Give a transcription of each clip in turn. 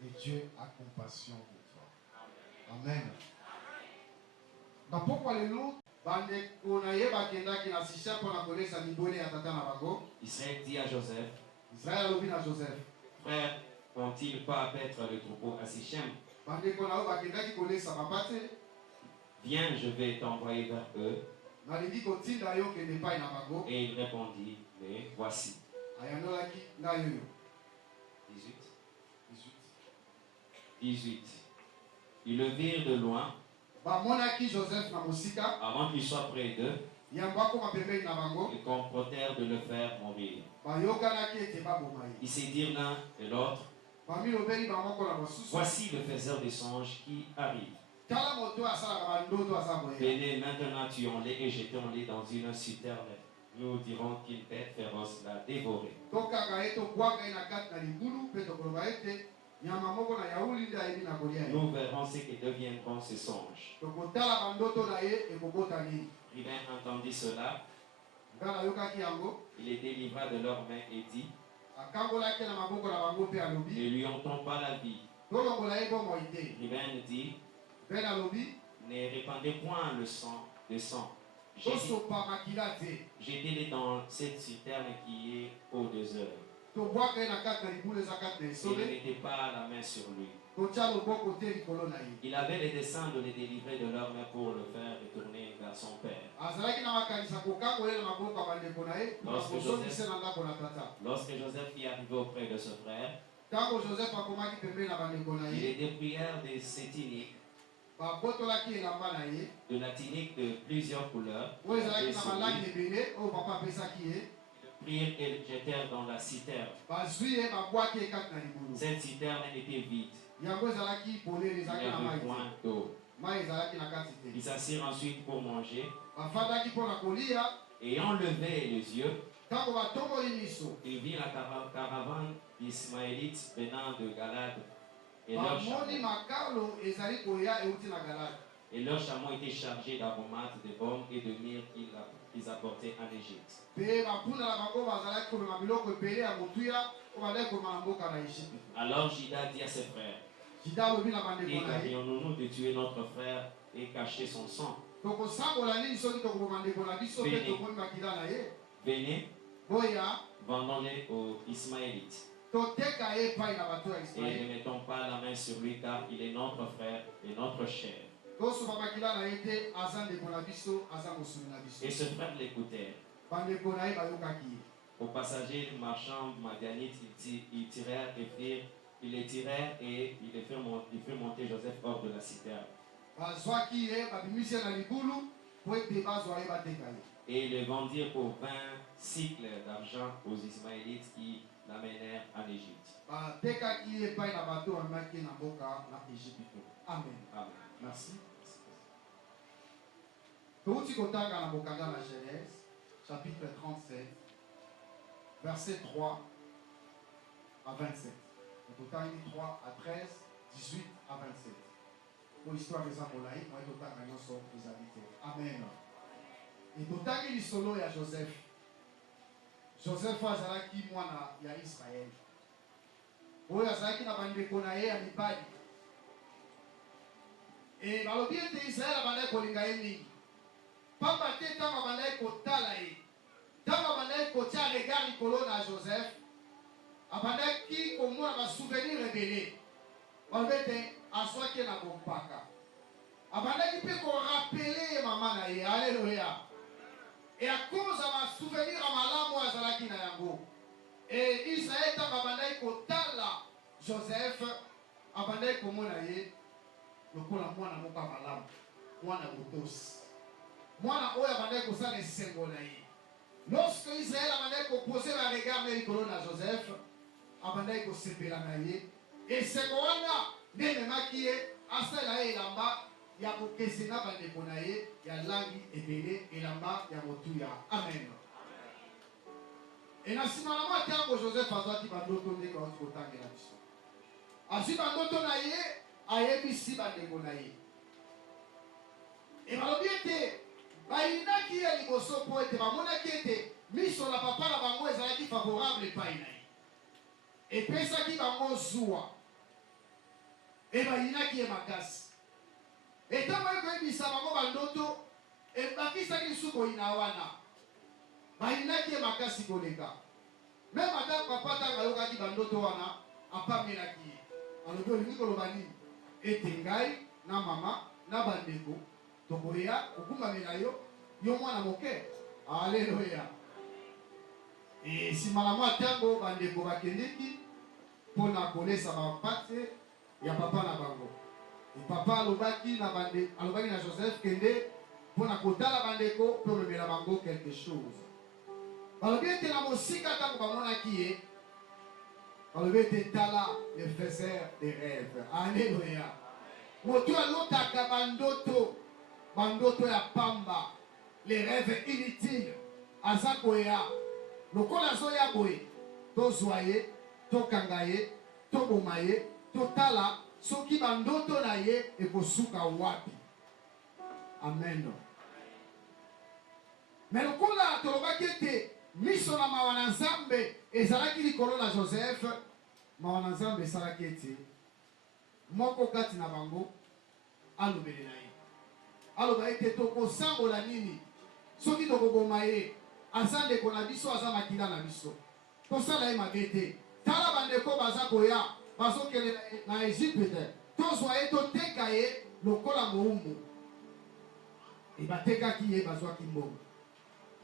Et Dieu a compassion pour toi. Amen. Israël dit à Joseph, frère, vont-ils pas paître le troupeau à Sichem? Viens, je vais t'envoyer vers eux. Et il répondit, mais voici. 18. Ils le virent de loin, avant qu'il soit près d'eux. Ils comprenèrent de le faire mourir. Ils se dirent l'un et l'autre, voici le faiseur des songes qui arrive. Venez maintenant, tuons-les et jetons-les dans une citerne. Nous dirons qu'une bête féroce l'a dévoré. Nous verrons ce que deviendront ces songes. Ruben entendit cela. Il les délivra de leurs mains et dit, ne lui ôtons pas la vie. Ruben dit, ne répandez point le sang de sang. Jetez-les dans cette citerne qui est au désert. Et ne mettez pas la main sur lui. Il avait les desseins de les délivrer de leurs mains pour le faire retourner vers son père. Lorsque Joseph fut arrivé auprès de ce frère, il est des prières de ces tuniques, de la tunique de plusieurs couleurs, prirent et le jetèrent dans la citerne. Cette citerne était vide. Il n'y avait point d'eau. Ils s'assirent ensuite pour manger. Ayant levé les yeux, ils virent la caravane d'Ismaélites venant de Galade. Et leurs chameaux étaient chargés d'aromates, de baumes et de myrrhe qu'ils apportaient en Égypte. Alors Juda dit à ses frères, qu'avions-nous de tuer notre frère et cacher son sang? Venez, vendons-les aux Ismaélites. Et ne mettons pas la main sur lui, car il est notre frère et notre chair. Et ce frère l'écoutèrent. Aux passagers marchands madianites, ils les tirèrent et ils firent monter Joseph hors de la citerne. Et ils le vendirent pour 20 cycles d'argent aux Ismaélites qui l'amenèrent en Égypte. Amen. Amen. Merci. Genèse, chapitre 37, verset 3 à 27. 3 à 13, 18 à 27. Pour l'histoire des Amolaïs, moi, les habitants. Amen. Et totangi l'isolo ya Joseph. Joseph azalaki mwana ya Israël. Oyo azalaki na bandeko na ye ya mibali. Et balobi ete Israël abandaki kolinga ye mingi. Pamba te ntango abandaki kotala ye. Ntango abandaki kotia regard likolo na Joseph. Abandaki komona basouvenir ebele. Balobi ete azwaki na bompaka. Abandaki mpe korapele mama na ye. Alléluia. Et à cause de ma souvenir à malamu azalaki na yango. Et Israël ntango abandaki kotala Joseph abandaki komona ye lokola mwana moko ya malamu, mwana botosi, mwana oyo abandaki kosala esengo na ye. Lorsque Israël abandaki kopose ba regard na likolo na Joseph, abandaki kosepela na ye, esengo wana nde ememaki ye asala ye elamba ya kokese na bandeko na ye ya langi ebele, elamba ya motuya. Amen. Et na nsima na mwa ntango Joseph azwaki bandoto ndenge awuti kotangela biso, azwi bandoto na ye ayebisi bandeko na ye. Et balobi ete bayinaki ye liboso po ete bamonaki ete miso na papa na bango ezalaki favorable epai na ye epesaki bango zuwa ebayinaki ye makasi etango ekoyebisa bango bandoto ebakisaki lisusu koyina wana bayinaki ye makasi koleka meme ata papa ntango ayokaki bandoto wana apamelaki ye alobi olingi koloba nini ete ngai na mama na bandeko tokoya kokumbamela yo mwana moke. Alleluya. Nsima na mwa ntango bandeko bakendeki mpona kolesa bapate ya papa na bango. Papa alobaki na Joseph kende mpona kotala bandeko mpe omemela bango quelque chose. Balobi ete na mosika ntango bamonaki ye balobi ete tala le faiseur des rêves. Alleluya. Moto alotaka bandoto ya pamba, les rêves inutiles. Azako ya lokola zoya boye tozwa ye tokanga ye toboma ye totala soki bandoto na ye ekosuka wapi. Amen. Mais lokola tolobaki ete miso na mawa na Nzambe ezalaki likolo na Joseph, mawa na Nzambe esalaki ete moko kati na bango alobeli na ye aloba ete tokosambola nini soki tokoboma ye aza ndeko na biso aza makila na biso tosala ye mabe te. Tala bandeko baza koya bazokende na Egypte tozwa ye toteka ye lokola mowumbu ebatekaki ye bazwaki mbongo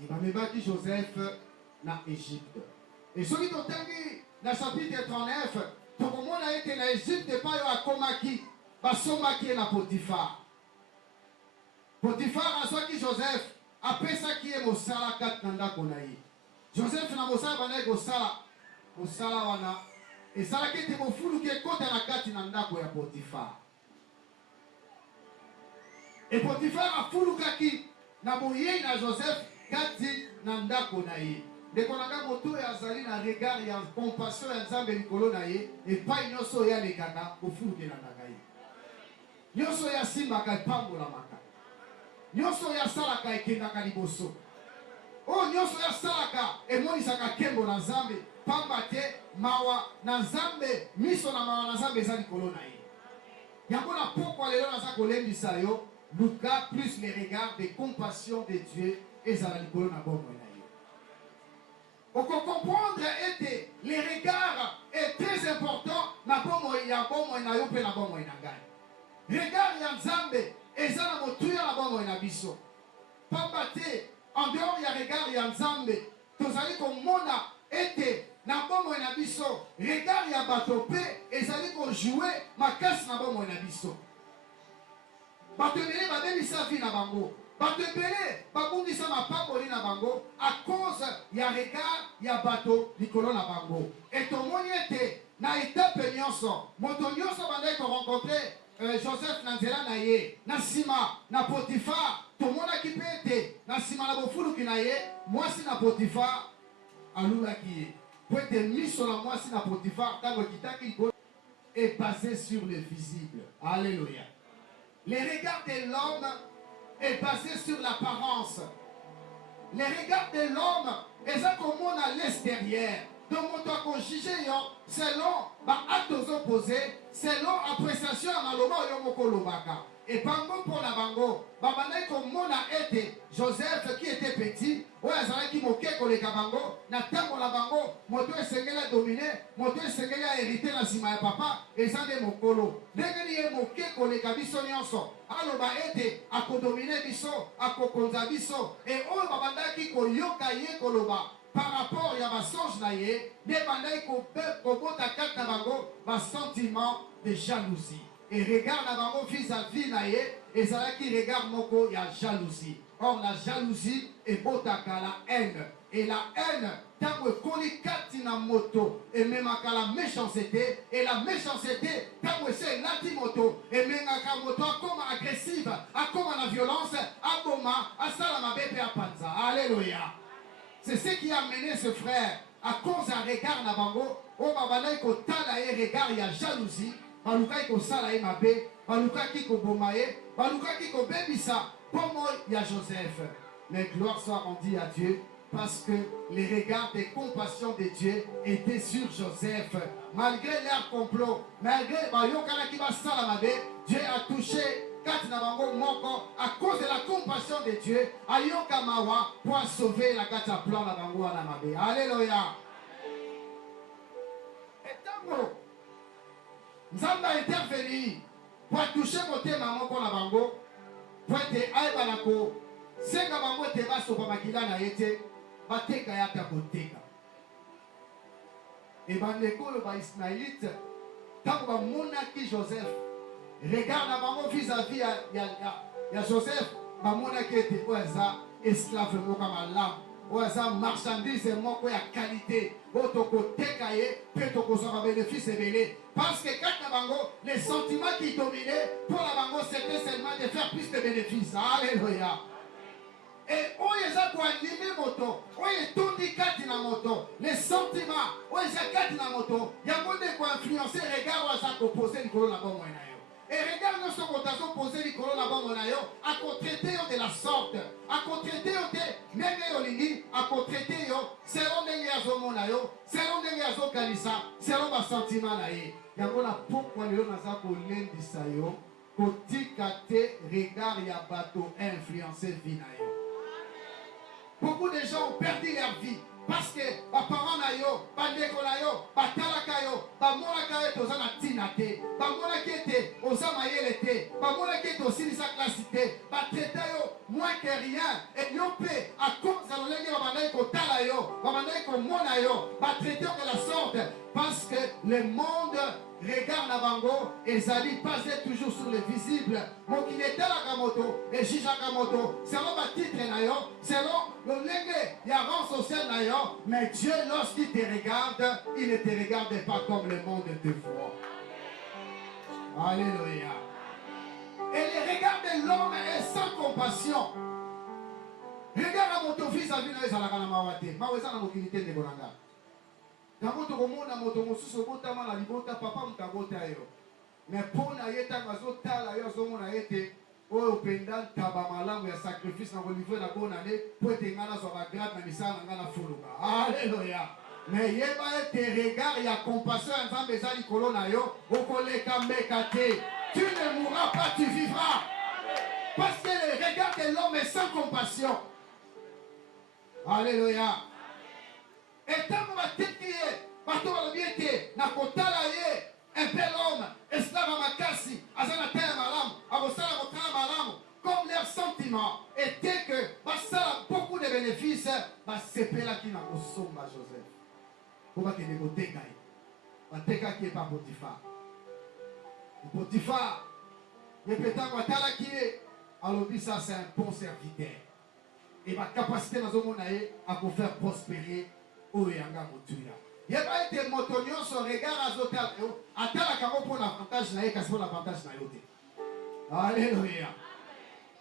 ebamebaki Joseph na Egypte. Et soki totangi na chapitre 39 tokomona ete na Egypte epai oyo akomaki basombaki ye na Potifar. Potifar azwaki Joseph apesaki ye mosala kati na ndako na ye. Joseph na mosala bandaki kosala mosala wana ezalaki ete bofuluki ekota na kati na ndako ya Potifar. E Potifar afulukaki na boyei na Joseph kati na ndako na ye. Ndeko nanga moto oyo azali na regard ya compassion ya Nzambe likolo na ye epai nyonso oyo alekaka bofulukelanaka ye. Nyonso oyo asimbaka epambolamaka. Nyonso oyo asalaka ekendaka liboso. Oyo nyonso oyo asalaka emonisaka nkembo na Nzambe pamba te mawa na Nzambe miso na mawa na Nzambe eza likolo na ye. Yango na pokwa lelo naza kolembisa yo Luka plus les regards de compassion de Dieu ezala likolo na bomoi na ye. On peut comprendre que les regards est très important na bomoi ya bomoi na yo pe na bomoi na ngai. Regard ya Nzambe eza na motuya na bomoi na biso. Pamba te en dehors ya regard ya Nzambe tozali komona ete na bomoi na biso regard ya bato pe ezali ko jouer makasi na bomoi na biso. Bato ebele babebisa vi na bango. Bato ebele babungisa mapamboli na bango à cause ya regard ya bato likolo na bango. Et tomoni ete na étape nyonso moto nyonso bandai ko rencontrer Joseph na nzela na ye na nsima na Potifar tomonaki mpe ete na nsima na bofuluki na ye mwasi na Potifar alulaki ye po ete miso na mwasi na Potifar ntango ekitaki likolo est basé sur le visible. Alléluia. Les regards de l'homme est basé sur l'apparence. Les regards de l'homme est comme on a l'extérieur. Donc on doit juger selon actes opposés, selon appréciation à maloma yomokolobaka. Et pango pour la bango, babanaï comme on a été Joseph qui était petit, ouais azalaki moke koleka bango, na tango la bango, moto esengela dominé, moto esengela hérité na sima ya papa, ezande mokolo. Ndenge ye moke koleka biso nyonso, aloba ete akodomine biso, akokonza biso, et oyo babandaki koyoka ye koloba par rapport ya basonge na ye, ne bandai kobota kati na bango ba sentiment de jalousie. Et regarde na bango vis-à-vis na ye, ezalaki regard moko ya jalousie. Or la jalousie ebotaka la haine. Et la haine, tango ekoli kati na moto, ememaka la méchanceté. Et la méchanceté, tango ese elati moto, emengaka moto akoma agressive, akoma na violence, aboma, asala mabe pe apanza. Alléluia. C'est ce qui a mené ce frère à cause d'un regard na bango, o babalai ko tala ye regard ya jalousie. Balukai ko sala ye mabe, balukaki ko boma ye, balukaki ko bebisa pomo ya Joseph. Mais gloire soit rendue à Dieu parce que les regards de compassion de Dieu étaient sur Joseph. Malgré leur complot, malgré Dieu a touché à cause de la compassion de Dieu, Ayoka Mawa pour sauver la carte plan la bango na mabe. Alléluia. Et tango, nous avons intervenu pour toucher côté maman pour la bango, pour être aïbanako, senga bango te baso pa makila na yete, bateka yata koteka. Et bandeko le ba Ismaïlite, tango ba monaki Joseph. Regarde avant vis-à-vis il y a Joseph, mamona qui était esclave comme l'âme, ou ça marchandise moko ya qualité, auto côté cahier, peut to ko bénéfice belé. Parce que quand bango, les sentiments qui dominaient pour la bango c'était seulement de faire plus de bénéfices. Alléluia. Et oye kwa nime moto, oye tondi kati na moto, les sentiments, oye kati na moto, yango de ko influencer regard wa za ko poser likolo na bon moyen. Et regarde notre rotation posée du colon à traiter de la sorte, à traiter de même Yolini, à traiter selon les Yazomonayo, selon les Yazokalisa, selon ma sentiment naïe. Yangona pourquoi le Nazako l'Indisayo, Kotikate, regard ya bateau influencé Vinayo. Beaucoup de gens ont perdu leur vie. Parce que les parents nayo, les ndeko nayo, les talakayo, les monakayo toza na tina te, les monakete oza mayele te, les monakete aussi sa classité, les traitayo moins que rien et yopé à cause de l'olenge babandai ko talayo, babandai ko monayo, les traitayo de la sorte parce que le monde regarde la bango et Zali passe toujours sur le visible. Mon qui n'est pas la moto et Jijaka moto, selon ma titre nayo, selon le lenge, il y a rang social nayo, mais Dieu lorsqu'il te regarde, il ne te regarde pas comme le monde te voit. Alléluia. Et le regard de l'homme est sans compassion. Regarde la moto vis-à-vis de la Mawate, Mawesa na mokilité de Bonanga. Tango tokomona moto mosusu botama na libota papa mukabota yo. Mais pona yeta mazotala yo zomona yete oyo penda taba malamu ya sacrifice na livrer na bonane po etengana so ba grade na misala na ngana fuluka. Alléluia. Mais yeba te regard ya compassion ya Nzambe za likolo na yo okoleka mbeka te. Tu ne mourras pas, tu vivras. Parce que le regard de l'homme est sans compassion. Alléluia. Et tant que ma tête qui est, bateau à l'obéité, n'a kotala ye, un peu l'homme, esclave à ma cassi, à sa terre malam, à vos salaires, à votre malam, comme leurs sentiments étaient que, ça a beaucoup de bénéfices, c'est là qui n'a pas sombre Joseph. Pourquoi qu'il est au dégaï? Bateka qui est pas Potiphar. Potiphar, il peut être Watala qui est, alors ça c'est un bon serviteur. Et ma capacité dans ce monde à vous faire prospérer. Oyanga motuya. Yeba ete motonyo so regard azotel yo atala kako pour l'avantage na ye kasi pour l'avantage na yo te. Alléluia.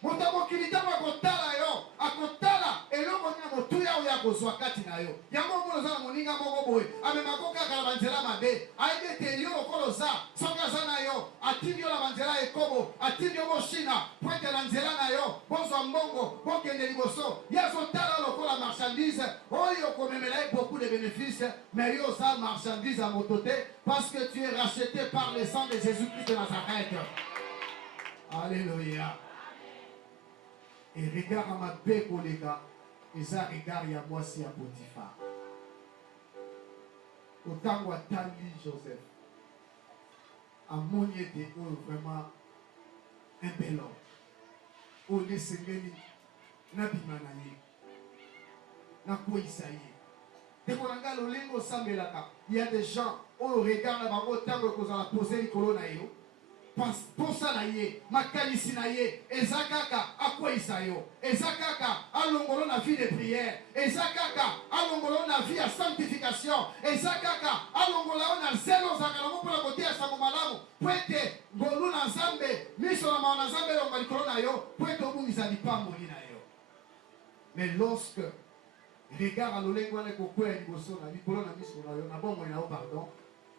Motamo kilita makotala yo akotala eloko nya motuya oya kozwa kati na yo. Yango mono za moninga moko boy amema koka kala banzela mabe aide te yo koloza songa sana yo atindi yo la banzela ekobo atindi yo boshina pointe la nzela na yo bonzo mbongo bokende liboso yazo tala lokola marchandise oyo komemela beaucoup de bénéfices mais yo ça marchandise à mototé parce que tu es racheté par le sang de Jésus-Christ de Nazareth. Alléluia. Et regarde à ma paix, collègue, et ça regarde à moi si à Potiphar. Autant que Tali Joseph, à mon idée, vraiment un bel homme. Au Nessengeli, Nabimanaye, Nako Isaïe. Dès qu'on regarde le lingo Sambelaka, il y a des gens, on regarde là-bas, autant qu'on a posé les colonnes. Pour ça naie, makalisi naie, ezakaka akwa isayo, ezakaka alongolo na vie de prière, ezakaka alongolo na vie à sanctification, ezakaka alongolo na zelo zakalo pour la côté à samomalamu, poete golu na Nzambe, miso na maana Nzambe lo malikolo na yo, poete obungisa lipambo ni na yo. Mais lorsque regarde à l'olengo na kokwe liboso na likolo na miso na yo, na bongo na yo pardon,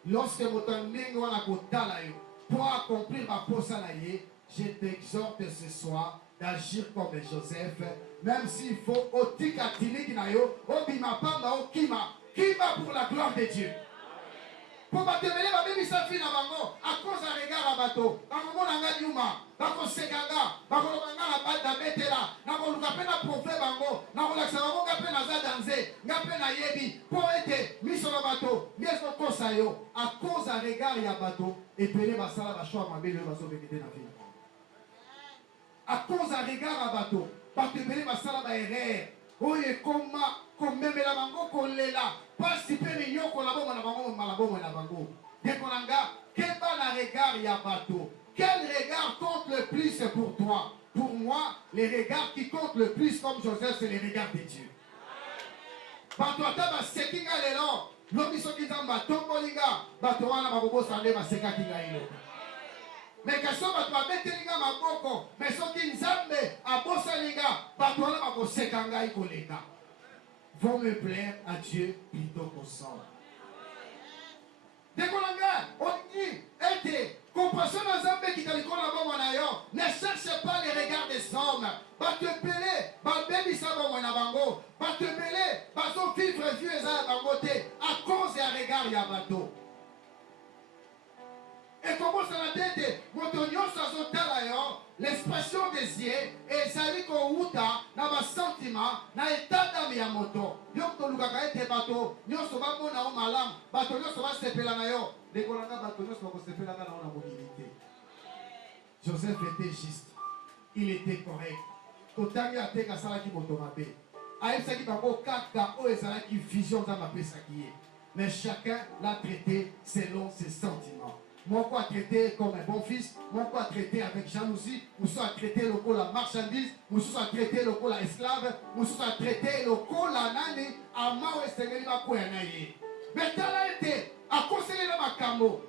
lorsque motandengo wana kotala yo pour accomplir ma possalaye, je t'exhorte ce soir d'agir comme Joseph, même s'il faut otika tiniki na yo, obima pamba okima, kima pour la gloire de Dieu. Pour battemele ba bibi sa fille na bango, à cause d'un regard à bateau, bango nanga nyuma, bango sekanga, bango banga na bata betela, na ko luka pe na profet bango, na ko laksa bango ngape na za danser, ngape na yebi, pour être miso na bateau, bien ko kosa yo, à cause d'un regard ya bateau, et pele ba sala ba choix mabele ba so bekete na vie. À cause d'un regard à bateau, battemele ba sala ba erreur, oye koma komemela bango kolela. Pas si peu mignon qu'on a bon na bango malabo na bango. Dès qu'on anga, quel regard y a bateau? Quel regard compte le plus pour toi? Pour moi, les regards qui comptent le plus comme Joseph, c'est les regards de Dieu. Bato ataba sekinga lelo, lobiso kitamba tombolinga, bato wana babobo sande ba seka kinga ilo. Mais kaso bato abetelinga maboko, mais soki nzambe abosalinga, bato wana babo sekanga ikoleka. Vont me plaire à Dieu plutôt qu'au sang. Dès qu'on on dit, aidez, compassion dans un pays qui t'a dit qu'on a bon yo, ne cherche pas les regards des hommes. Va te peler, va baby ça bon bango, va te peler, va son vivre vieux et ça bangoté, à cause d'un regard y a bateau. Et comment ça la tête, motonio sa zotala yo, l'expression des yeux, et ça dit qu'on outa, na ba sentiment, na état d'âme ya moto. Yo to lukaka ete bato, nyo so ba mona o malam, bato nyo so ba sepela na yo, de kolanga bato nyo so ba sepela na na mobilité. Joseph était juste, il était correct. Kotangi ateka sala ki moto mabe. Aïssa ki bango kaka o ezala ki vision za mapesa ki ye. Mais chacun l'a traité selon ses sentiments. Mon quoi traité comme un bon fils, mon quoi traité avec jalousie, ou soit traité le coup la marchandise, ou soit traité le coup la esclave, ou soit traité le coup la nani, à ma ouestengeli ma kouanaye. Mais t'as là été, à conseiller le macambo,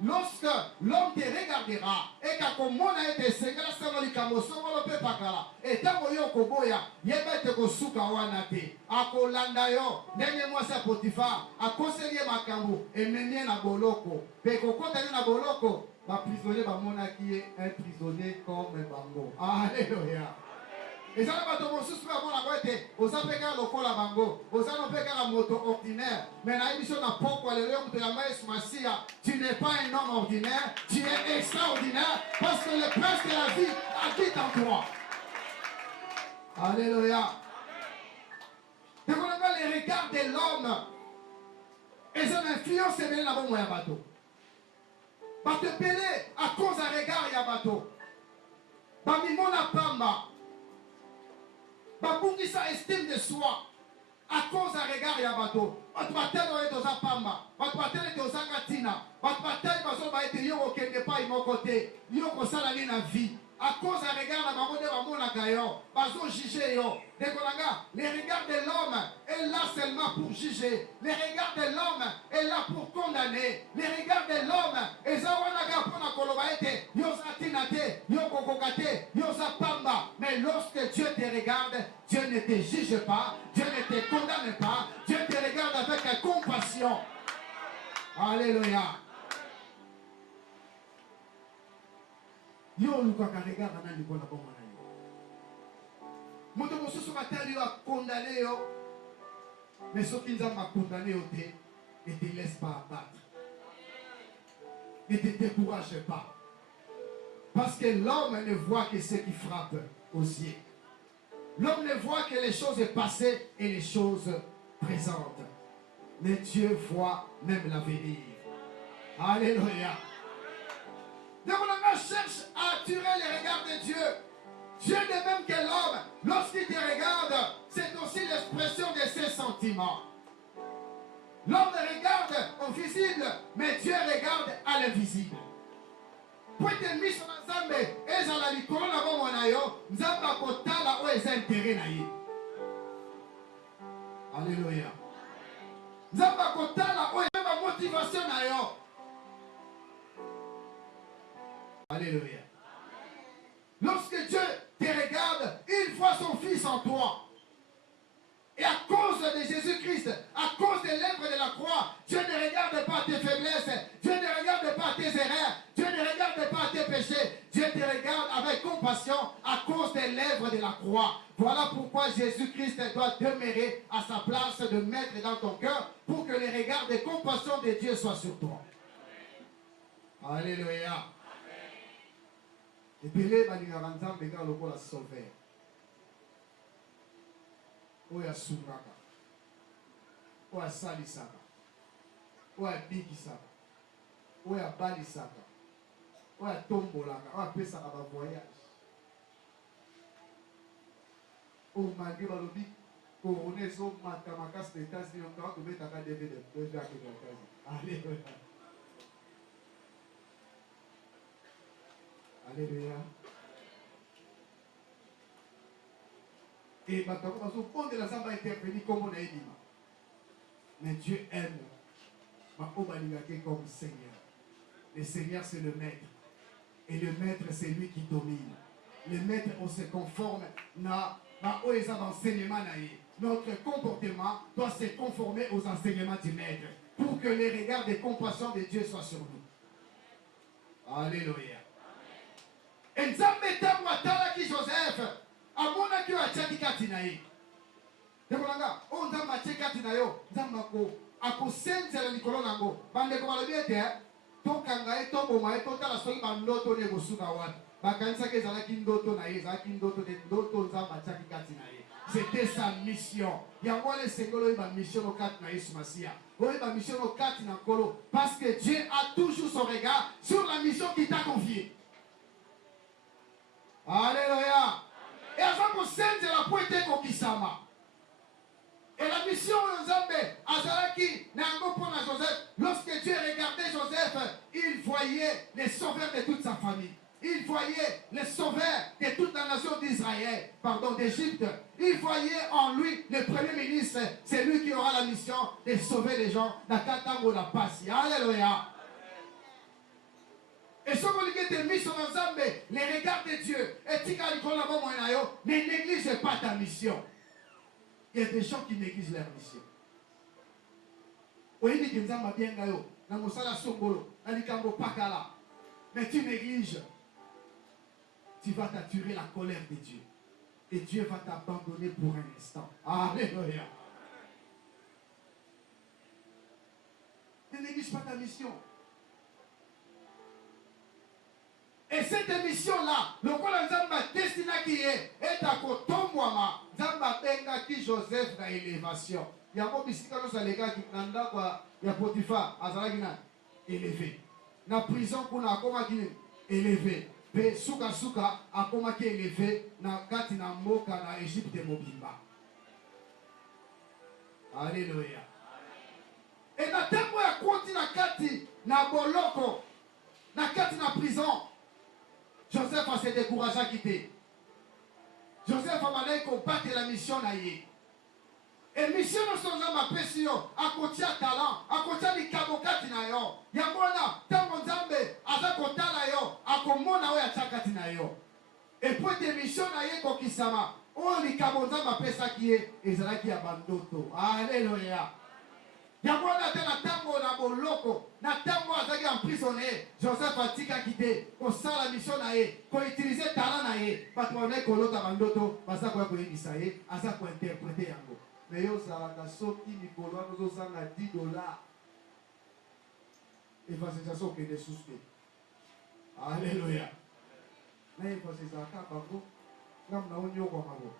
lorsque l'homme te regardera, et qu'à comme on a été sengala sangoli kambo, songolo pe pakala, et tango yo koboya, yebete ko suka wanate, à kolanda yo, ndenge moi sa potifa, à conseiller macambo, et mener na boloko, pe kokota na boloko, ba prisonnier ba mona qui est un prisonnier comme bango. Alléluia. Et ça n'a pas de bon sous la boîte, aux apégas locaux la bango, aux anopégas la moto ordinaire. Mais la émission n'a pas quoi le lion de la maïs massia. Tu n'es pas un homme ordinaire, tu es extraordinaire parce que le prince de la vie habite en toi. Alléluia. Donc on a les regards de l'homme. Et son influence est bien là-bas, moi, à bateau. Bah te peler à cause d'un regard, il y a bateau. Bah mimona pamba. Babungi sa estime de soi à cause d'un regard et un bateau. Votre bataille est aux apamba. Votre bataille est aux angatina. Votre bataille est aux yo qui n'est pas de mon côté. Yo qui salani na vie. À cause d'un regard de maman de maman na gayo. Bazo juger yo. Les regards de l'homme est là seulement pour juger. Les regards de l'homme est là pour condamner. Les regards de l'homme est là pour na kolobaete. Yo satinate. Yo kokokate. Yo sapamba. Mais lorsque Dieu te regarde, Dieu ne te juge pas. Dieu ne te condamne pas. Dieu te regarde avec compassion. Alléluia. Yo lukaka regarde na likona bomba na yo. Moto mosusu matali yo a condamné yo. Mais soki nzamba a condamné yo te, ne te laisse pas abattre. Ne te décourage pas. Parce que l'homme ne voit que ce qui frappe aux yeux. L'homme ne voit que les choses passées et les choses présentes. Mais Dieu voit même l'avenir. Alléluia. Donc on cherche à attirer les regards de Dieu. Dieu de même que l'homme, lorsqu'il te regarde, c'est aussi l'expression de ses sentiments. L'homme regarde au visible, mais Dieu regarde à l'invisible. Pour te mis sur ensemble, et dans la licole, na bon monayo, nzamba kotala o eza intérêt na ye. Alléluia. Nzamba kotala o eza motivation na yo. Alléluia. Lorsque Dieu te regarde, il voit son Fils en toi. Et à cause de Jésus-Christ, à cause des lèvres de la croix, Dieu ne regarde pas tes faiblesses, Dieu ne regarde pas tes erreurs, Dieu ne regarde pas tes péchés. Dieu te regarde avec compassion à cause croix. Voilà pourquoi Jésus-Christ doit demeurer à sa place de maître dans ton cœur pour que les regards de compassion de Dieu soient sur toi. Alléluia. Et puis les balingaranzam beka lokola sauveur. Oya sungaka. Oya salisaka. Oya bikisaka. Oya balisaka. Oya tombolaka. Oya pesaka ba voyage. O malgré balobi corona so matamakas de États-Unis on va mettre à DVD de Jacques de États-Unis. Alléluia. Alléluia. Et maintenant, on va intervenir comme on a dit. Mais Dieu aime comme Seigneur. Le Seigneur, c'est le maître. Et le maître, c'est lui qui domine. Le maître, on se conforme. Notre comportement doit se conformer aux enseignements du maître pour que les regards de compassion de Dieu soient sur nous. Alléluia. Et Nzambe tangu atalaki Joseph amona ki achaki kati na ye. Dekolanga o Nzambe achaki kati na yo Nzambe akosenzela likolo nango bandeko balobi ete tokanga ye toboma ye totala soki bandoto ne kosuka wapi bakanisaki ezalaki ndoto na ye ezalaki ndoto de ndoto Nzambe achaki kati na ye. C'était sa mission. Yango le sengolo iba mission au kati na Yesu Masia. Iba mission au kati na kolo parce que Dieu a toujours son regard sur la mission qu'il t'a confiée. Alléluia. Et avant qu'on sente la pointe kokisama. Et la mission de Nzambe, Azalaki, Nango pour Joseph, lorsque Dieu regardait Joseph, il voyait les sauveurs de toute sa famille. Il voyait les sauveurs de toute la nation d'Israël, d'Égypte. Il voyait en lui le premier ministre. C'est lui qui aura la mission de sauver les gens. Alléluia. Et ce qu'on dit mis sur ensemble, les regards de Dieu, ne néglige pas ta mission. Il y a des gens qui négligent leur mission. Mais tu négliges. Tu vas t'attirer la colère de Dieu. Et Dieu va t'abandonner pour un instant. Alléluia. Ne néglige pas ta mission. Et cette mission-là, le quoi Nzamba destiné qui est à kotomwama, Nzamba benga qui Joseph na élévation. Il y a un bisika no salega qui nanda kwa ya Potiphar azalaki na élevé. Na prison kuna akoma ki élevé. Pe suka suka akoma ki élevé na kati na mboka na Égypte mobimba. Alléluia. Et na tempo ya konti na kati na boloko na kati na prison. Joseph a se découragé à quitter. Joseph a dit qu'on batte la mission naïe. Et mission de son homme a péché à côté de talent, à côté de kabokati na yo. Yamona, tango nzambe, aza kotala yo, akomona we achakati na yo. Et pour tes missions naïe kokisama, on li kabonzamba a péché qui est, ezalaki abandoto. Alléluia. Yamona tena tango na boloko, na tango azaki emprisonné, Joseph a tika quitté, ko sala mission na ye, ko utiliser talent na ye, bato wana kolota bandoto, basa ko yebisa ye, asa ko interpréter yango. Mais yo zalaka soki mikolo wana ozosanga $10. Evangelisation ke de suspect. Alléluia. Na evangelisation ka bango, ngam na onyo kwa bango.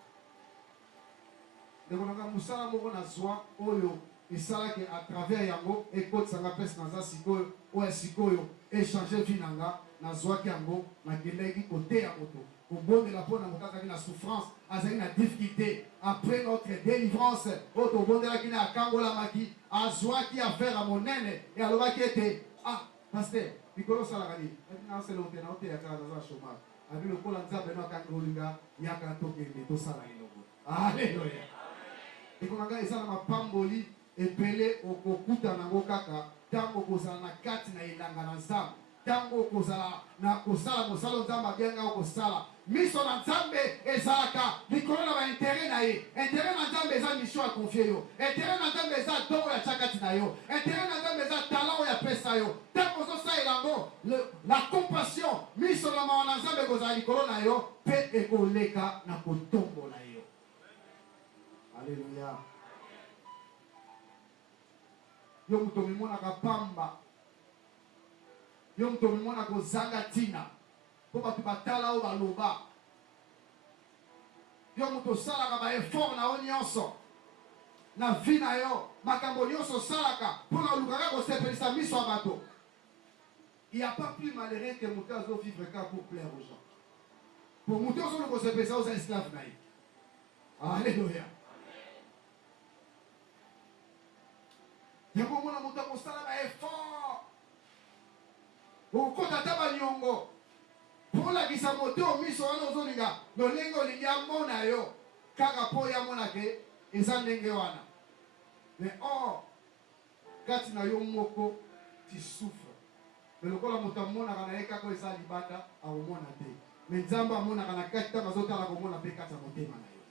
Ndeko nanga musala moko na zwa oyo et ça là à travers yango écoute ça ngapes na za sikoyo o sikoyo échanger finanga na zwa yango na keleki côté ya moto pour bonne la peau na mokaka na souffrance azali na difficulté après notre délivrance auto bonne la kina akangola maki azwa ki affaire à monene et alors qui était pasteur Nicolas Salagani na c'est l'hôtel na hôtel ya kana za chômage abi le kola nzambe no akangolinga yaka to kende to sala iloko. Alléluia. Et qu'on a ça na mapamboli epele okokuta nango kaka tango kozala na kati na ilanga na nzambe tango kozala na kosala mosala nzambe abenga kosala miso na nzambe ezalaka likolo na baintere na ye. Intere na nzambe eza mission ya confie yo, intere na nzambe eza dongo ya chakati na yo, intere na nzambe eza talent oyo apesa yo. Ntango ozosalela yango la compassion miso na mawa na nzambe ekozala likolo na yo mpe ekoleka na kotombola yo. Alléluia. Yo moto omimonaka pamba, yo moto omimonaka kozanga ntina mpo bato batala oyo baloba, yo moto osalaka baeffort na yo nyonso na vi na yo, makambo nyonso osalaka mpo na olukaka kosepelisa miso ya bato. Il n'y a pas plus malheureux que moto azovivre ka pour plaire aux gens. Pour moto ozoluka kosepelisa oza esclave na ye. Alléluia. Yango mona moto akosala baeffort okota ata baniongo mpo olakisa moto miso wana ozolinga lolenge olingi amona yo kaka mpo ya monake eza ndenge wana. Mais or kati na yo moko ti souffre. Mais lokola moto amonaka na ye kaka eza libanda akomona te. Mais nzambe amonaka na kati ntango azotala komona mpe kati ya motema na yo.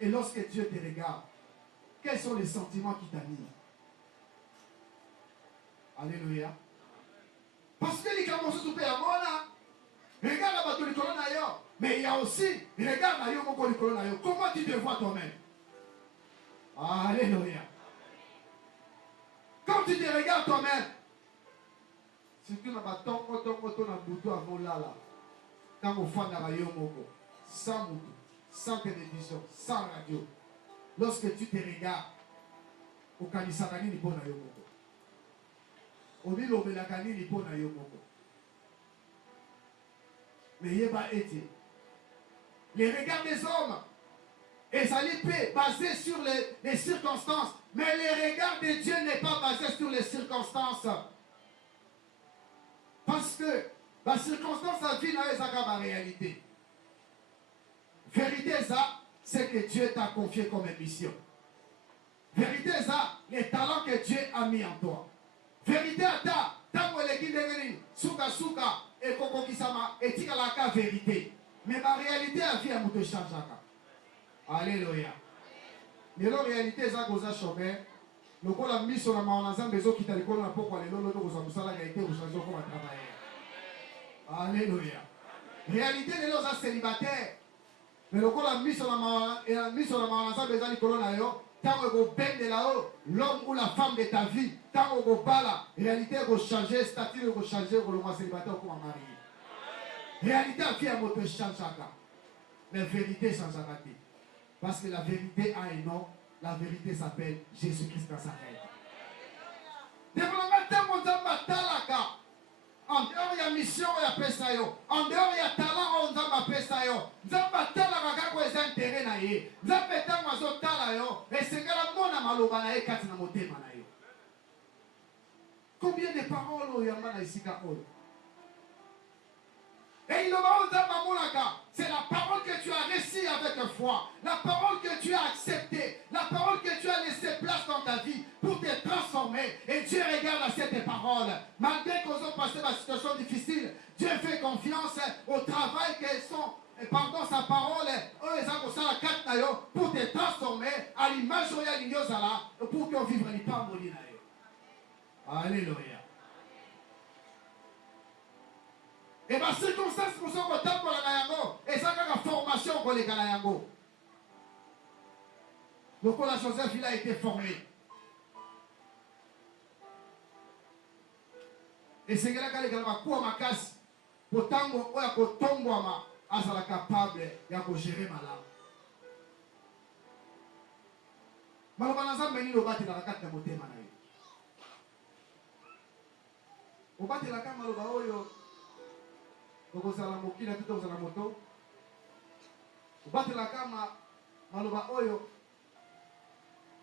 Et lorsque Dieu te regarde, quels sont les sentiments qui t'animent? Alléluia. Parce que les camoufles sont payés à moi là. Regarde la bateau de colonne ailleurs. Mais il y a aussi, regarde la yomoko de colonne ailleurs. Comment tu te vois toi-même? Alléluia. Quand tu te regardes toi-même, si tu n'as pas ton bouton avant là, quand on fait la yomoko, sans bouton, sans télévision, sans radio, lorsque tu te regardes, au Kanisakani ni bon à yomoko. Mais les regards des hommes et ça est basé sur les circonstances, mais les regards de Dieu n'est pas basé sur les circonstances, parce que la circonstance a vie dans la réalité. Vérité ça, c'est que Dieu t'a confié comme mission. Vérité ça, les talents que Dieu a mis en toi. Vérité ata tango eleki ndengeni suka et kokokisama etikalaka vérité. Mais la réalité a vie à moto changeaka. Alléluia. Mais la réalité eza koza chômeur. Lokola miso na mawana nzambe ezokita likolo na pokwa lelo loto kozwa mosala ya ete ochange okoma travailler. Alléluia. Réalité lelo oza célibataire. Mais lokola miso na mawana nzambe eza likolo na yo. L'homme ou la femme de ta vie, tant au bala, réalité va changer, statut va changer, pour le mois célibataire ou marié. Réalité a fait un mot de changer, mais vérité sans arrêter. Parce que la vérité a un nom, la vérité s'appelle Jésus-Christ dans sa tête. En dehors il y a mission, il y a pesayo. En dehors il y a talent, on a pesayo. Nzamba tala kako eza intérêt na ye. Nzamba tango azotala yo, esengala mona maloba na ye kati na motema na yo. Combien de paroles oyamba na isika oyo? Et il va c'est la parole que tu as reçue avec foi, la parole que tu as acceptée, la parole que tu as laissée place dans ta vie pour te transformer. Et Dieu regarde à cette parole. Malgré qu'on a passé par une situation difficile, Dieu fait confiance au travail qu'elles sont. Et pardon, sa parole, pour te transformer à l'image de pour qu'on vive les temps. Alléluia. Et ma circonstance pour ça qu'on tape pour la yango et ça la formation pour les galayango. Donc la Joseph il a été formé. Et c'est là que les gars quoi ma casse pour tango ou ya kotombo ama azala capable ya ko gérer malade. Maloba na nzambe ni lobati na kati ya motema na ye. Obati la kama loba oyo okozala mokili atuta kozala moto obatela kama maloba oyo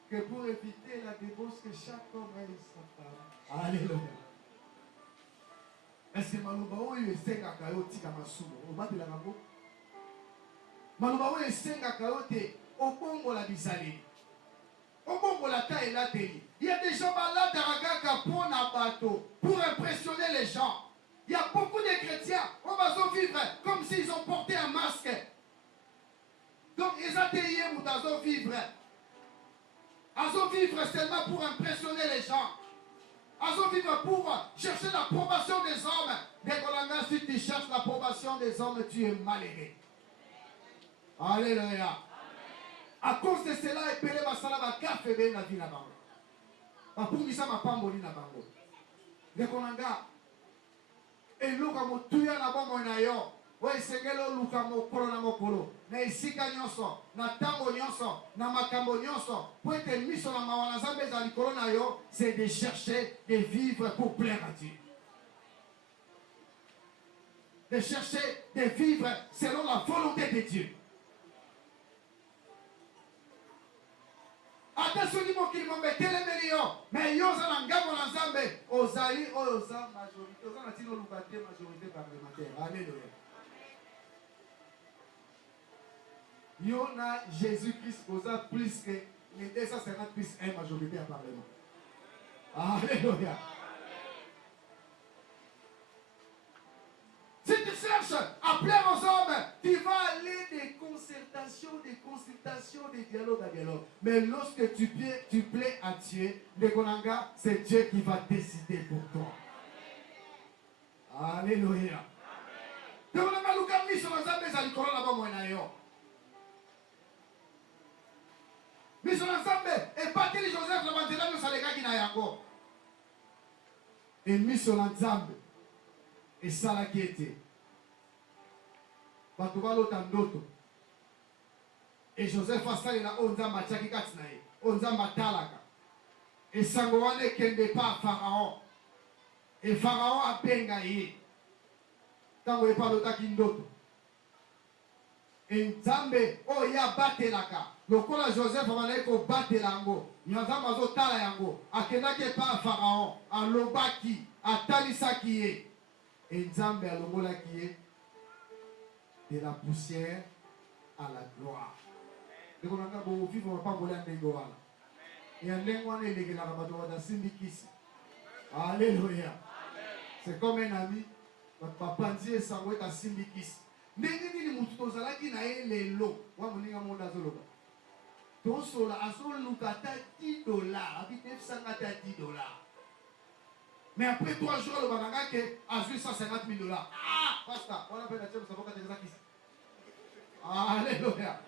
que pour éviter la débauche que chaque homme ait sa femme. Alléluia. Est-ce que maloba oyo esengaka yo tika masumu obatela kango maloba oyo esengaka yo te obongola bizaleli obongola ta elateli. Il y a des gens malades à kaka pour na bato pour impressionner les gens. Il y a beaucoup de chrétiens, on va vivre comme s'ils ont porté un masque. Donc, ils ont essayé de vivre. Ils vivre seulement pour impressionner les gens. Ils vivre pour chercher l'approbation des hommes. Dès qu'on si tu cherches l'approbation des hommes, tu es malheureux. Alléluia. À cause de cela, il peut y avoir café dans la vie là-bas. Pour qui ça m'a pas moli là-bas. Dès qu'on a et luka motuya na bombo na yo we sengelo luka mokolo na mokolo na esika nyonso na tango nyonso na makambo nyonso pour être miso na mawana zambe za likolo na yo c'est de chercher de vivre pour plaire à Dieu, de chercher de vivre selon la volonté de Dieu. Attention niveau qu'il m'a mis télémélion, mais yo za ngambo na Zambe, ozali oza majorité, oza na tino lukate majorité parlementaire. Alléluia. Yo na Jésus-Christ oza plus que les 250 plus 1 majorité à parlement. Alléluia. Si tu cherches à plaire aux hommes, tu vas aller des consultations, des dialogues à dialogue. Mais lorsque tu plais à Dieu, c'est Dieu qui va décider pour toi. Alléluia. Et ça la qui était. Et Joseph a sali na onza machaki katinae. Onza matalaka. Et sangoane kende pas Pharaon. Et Pharaon a bengaye. Tango e palota kindoto. Et Nzambe o ya batelaka. Lokola Joseph a ko batelango. Nzamba zo tala yango. Akenake pas Pharaon. A lobaki. A talisaki ye. Et Nzambe a lobola qui est de la poussière à la gloire. Et on a beau vivre, on va pas voler un dégoal. Et un dégoal est légal à la bateau de Simbikis. Alléluia. C'est comme un ami, votre papa dit ça va être à Simbikis. N'engeni ni mutozala qui na elelo. Wa muninga monda zoloba. Tosola azol lukata $10. Avec 950 $10. Mais après 3 jours, le bananga a vu $150 000. Ah, basta. On a fait la tête, ça va être exact. Alléluia.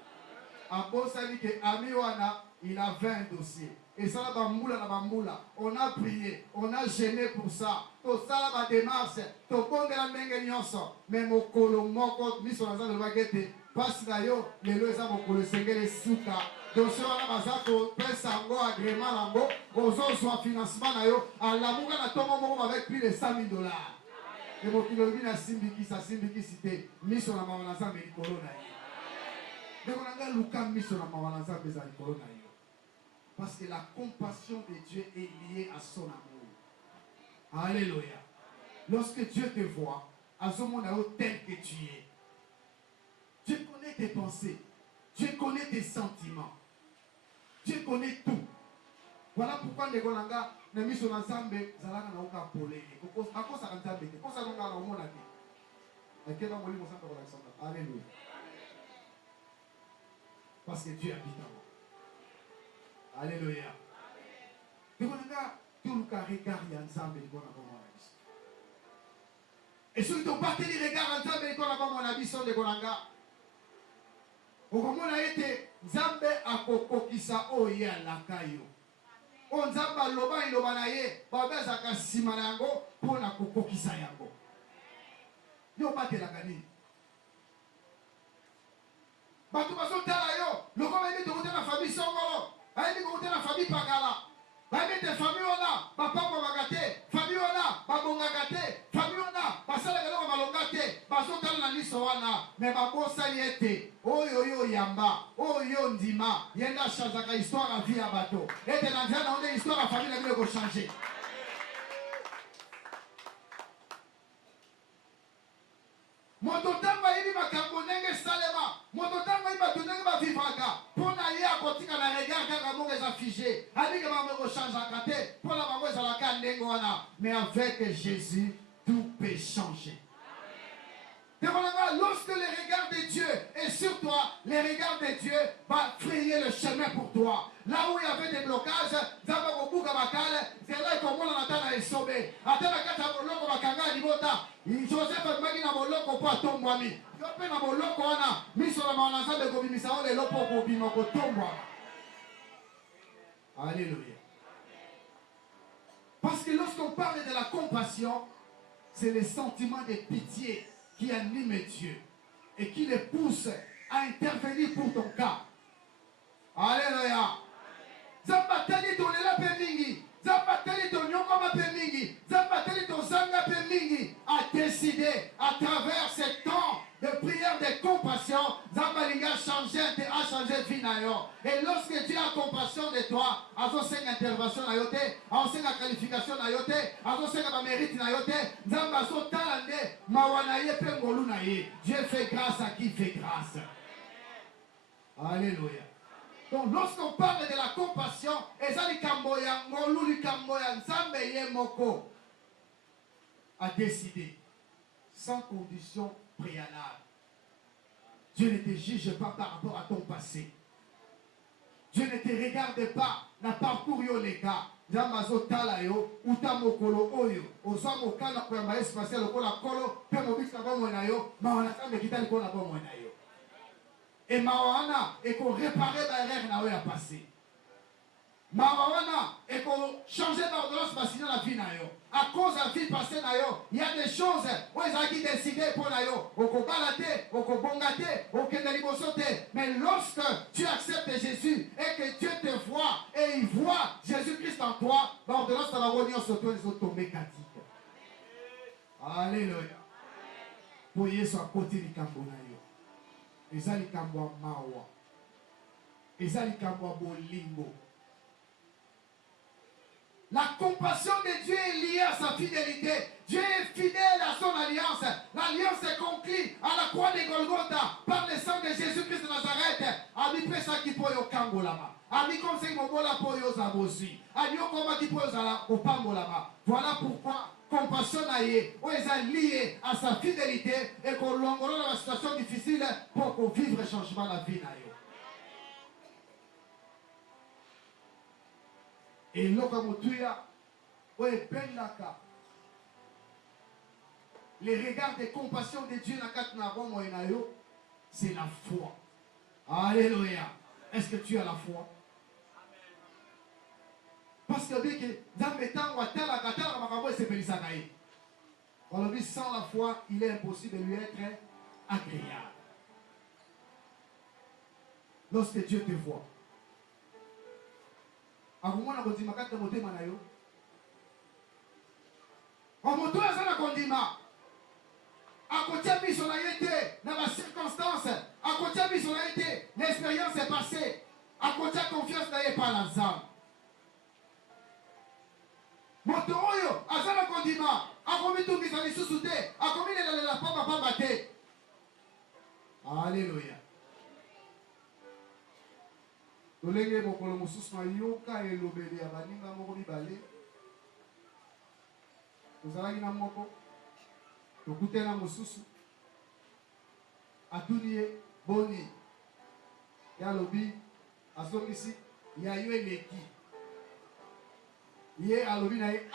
Après ça dit que Amiwana, il a 20 dossiers. Et ça, la bamboula. On a prié, on a gêné pour ça. Tout ça, la démarche, tout le monde a mengue nyonso. Mais mon colo, mon compte, mis sur la zone de baguette. Parce que d'ailleurs, les lois, mon colo, c'est les souka. Donc, si on a besoin de faire un agrément, on a un financement à la mouga na tomo avec plus de $100 000. Et mon kilobi na simbiki cité, mis sur la mamanasa mais likolo na yo. Donc on a luka mis sur la mamanasa mais likolo na yo. Parce que la compassion de Dieu est liée à son amour. Alléluia. Lorsque Dieu te voit, à ce moment tel que tu es, Dieu connaît tes pensées, Dieu connaît tes sentiments. Dieu connaît tout. Voilà pourquoi les Golanga ne mis sur l'ensemble, Zalanga n'a aucun problème. À cause de l'ensemble, pour ça, on a un monde à dire. Alléluia. Parce que Dieu habite en moi. Alléluia. Les Golanga, tout le cas, regarde l'ensemble, les Golanga. Et ceux qui ont parti les regards ensemble, les Golanga, sont des Golanga. Au moment où on a été, Nzambe akokokisa oye alakayo. O Nzamba loba iloba na ye, babeza ka sima na yango pona kokokisa yango. Yo batelaka nini? Bato bazotala yo, lokoma yebi tokote na famille songolo, ayebi kokote na famille pagala. Bayebi te famille wana, bapapa bagate, famille wana, babongaka te, famille wana, basalaka eloko balonga te, bazotala na liso wana, me babosali ete. Oyo yamba, oyo ndima, yenda chazaka histoire à vie à bateau. Et de l'anzana, on est histoire à famille, la vie va changer. Mototanga yini makambonenge salema, mototanga yini batunenge ba vivaka, pona ye akotika na regard kaka monge za figé, ani ke ba change akate, pona ba monge za la kandenge wana, mais avec Jésus tout peut changer. lorsque les regards de Dieu est sur toi, les regards de Dieu vont frayer le chemin pour toi. Là où il y avait des blocages, Zamba Kobuka Bakale, c'est là qu'on voit Natana et Sobe. Atana Kata Boloko Bakanga Libota, Joseph Magina Boloko Poatombwami. Yope na Boloko Wana, Miso la Manaza de Gobimisao, les Lopo Gobimoko Tombwa. Alléluia. Parce que lorsqu'on parle de la compassion, c'est le sentiment de pitié qui anime Dieu et qui le pousse à intervenir pour ton cas. Alléluia. Zambateli to lela pe mingi, zambateli to nyokoma pe mingi, zambateli to zanga pe mingi, a décidé à travers ce temps de prière de compassion, Zambalinga a changé de vie nayo. Et lorsque Dieu a compassion de toi, azo senga intervention na yote, azo senga qualification na yote, azo senga ba mérite na yote, Zamba so talande mawana ye pe ngolu na ye. Dieu fait grâce à qui fait grâce. Alléluia. Donc lorsqu'on parle de la compassion, Ezali Kamboya, Ngoluli Kamboya, Nzambe ye moko a décidé sans condition préalable. Dieu ne te juge pas par rapport à ton passé. Dieu ne te regarde pas na parcours yo les gars. Zambazo tala yo, uta mokolo oyo, oza mokana kwa mba espasiel lokola kolo, pe mobika bomo na yo, mawana kambe kitali kona bomo na yo. Et mawana et qu'on réparer l'erreur na yo ya passé. Mawana et qu'on changer d'ordonnance parce que la vie na yo. À cause de la vie passée na yo, il y a des choses où ils ont décidé pour na yo. Oko balate, oko bongate, oko nelibosote. Mais lorsque tu acceptes Jésus et que Dieu te voit et il voit Jésus-Christ en toi, l'ordonnance va revenir sur toi les autres mécaniques. Alléluia. Pour y être à côté du cambo na yo. Ezali cambo mawa. Ezali cambo bolingo. La compassion de Dieu est liée à sa fidélité. Dieu est fidèle à son alliance. L'alliance est conclue à la croix de Golgotha par le sang de Jésus-Christ de Nazareth. Ami pesa ki po yo kangolama. Ami conseil mobola po yo zabosi. Ami okoma ki po yo zala opangolama. Voilà pourquoi compassion naïe, où est lié à sa fidélité et qu'on l'engole dans la situation difficile pour qu'on vive le changement de la vie naïe. Et l'okamotuya, les regards de compassion de Dieu c'est la foi. Alléluia. Est-ce que tu as la foi? Parce que on dit sans la foi, il est impossible de lui être agréable. Lorsque Dieu te voit, akumona kondima kati motema na yo omoto aza na kondima akotia biso na ye te na ba circonstance akotia biso na ye te l'expérience est passée akotia confiance na ye par la nzambe moto oyo aza na kondima akomitungisa lisusu te akomilelela pamba te. Alléluia. Tolenge mokolo mosusu na yoka elobeli ya baninga moko mibale tozalaki na moko tokutana mosusu atuni ye boni ya lobi azongisi ya yo eleki ye alobi na ye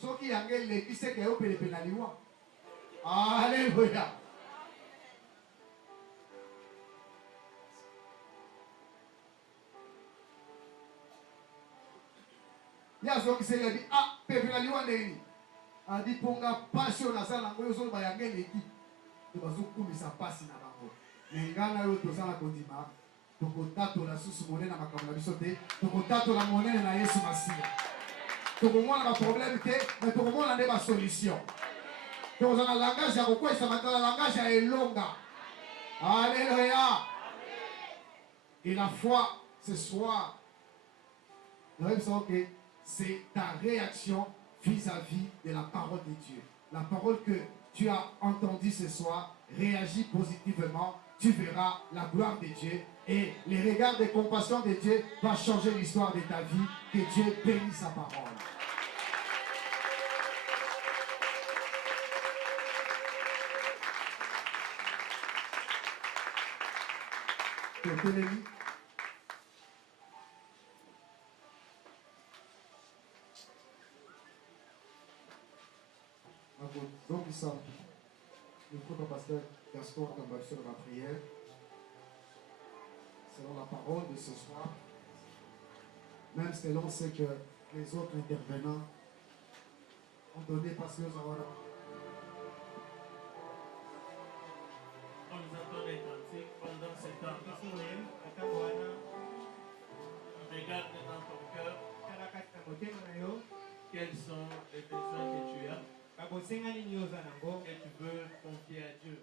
soki yango eleki seke yo pelepe na liwa. Alleluya. Ya zoki se dit pepe na liwa ndeni adi ponga passion na sala ngoyo zo ba yange leki to bazokumisa pasi na bango ngana yo to sala kondima to kotato la susu monene na makambo na biso te to kotato la monene na Yesu Masiya to komona ba problème te mais to komona nde ba solution to za na langage ya kokwesa matala langage ya elonga. Alléluia. Et la foi ce soir nous savons que c'est ta réaction vis-à-vis de la parole de Dieu. La parole que tu as entendue ce soir, réagis positivement, tu verras la gloire de Dieu et les regards de compassion de Dieu vont changer l'histoire de ta vie. Que Dieu bénisse sa parole. Donc, ça, il faut que le pasteur Gaston tombe sur la prière. Selon la parole de ce soir, même selon ce que les autres intervenants ont donné, parce que nous avons. On nous entend les cantiques pendant ce temps. Regarde dans ton cœur quels sont les besoins que tu as, que tu veux confier à Dieu.